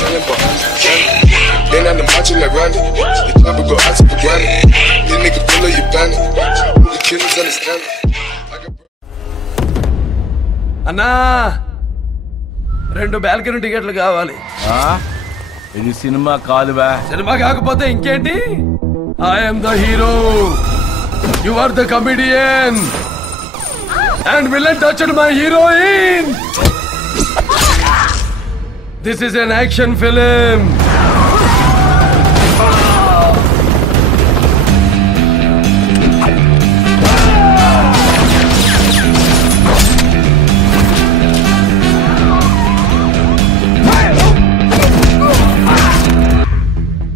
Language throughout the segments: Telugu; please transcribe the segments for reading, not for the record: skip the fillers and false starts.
selling, but then on the macho like Randy. The chopper go out to the granny. This nigga pull up your bandit. The killers understand it. అన్నా 2 బాల్కనీ టికెట్లు కావాలి. ఇది సినిమా కాదువా. సినిమా కాకపోతే ఇంకేంటి? I am the hero, you are the comedian and villain touched my heroine. This is an action film.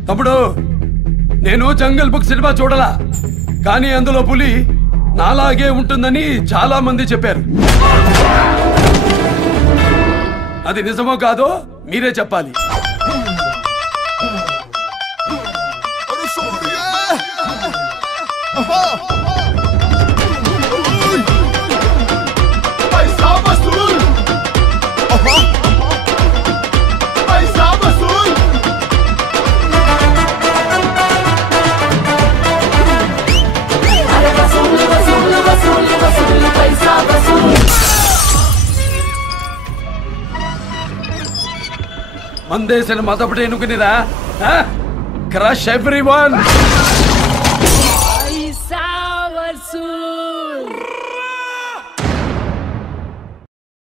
తమ్ముడు, నేను జంగల్ బుక్ సినిమా చూడలా, కానీ అందులో పులి నాలాగే ఉంటుందని చాలా మంది చెప్పారు. అది నిజమో కాదో మీరే చెప్పాలి. మందేసిన మతపటి ఎన్నుకునిరా, క్రష్ ఎవ్రీవన్. పైసా వసూల్.